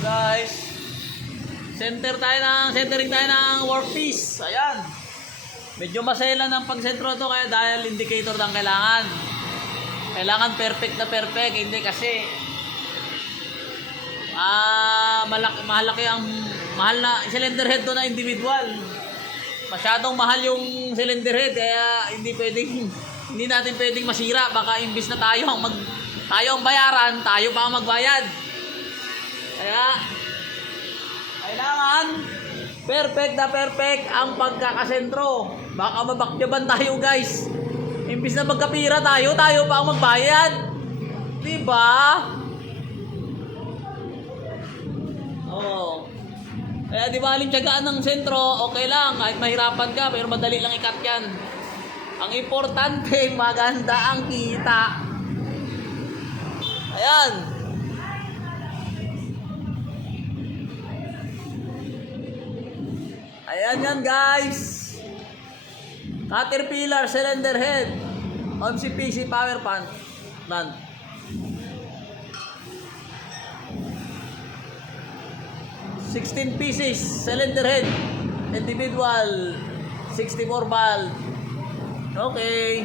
Guys, centering tayo ng workpiece. Ayan. Medyo masela ng pagsentro to kaya dial indicator lang kailangan. Kailangan perfect na perfect, hindi kasi mahal na cylinder head to na individual. Masyadong mahal yung cylinder head kaya hindi natin pwedeng masira. Baka imbis na tayo ang bayaran, tayo pa ang magbayad. Kaya kailangan perfect na perfect ang pagkakasentro. Baka mabakyaban tayo, guys. Imbis na magkapira tayo pa ang magbayad. Diba? Oo. Kaya di ba aling-tiyagaan ng sentro, okay lang. Kahit mahirapan ka, pero madali lang ikat yan. Ang importante, maganda ang kita. Ayan. Ayan yan, guys. Caterpillar cylinder head. OMC-PC power plant. 16 pieces cylinder head, individual 64 valve. Okay.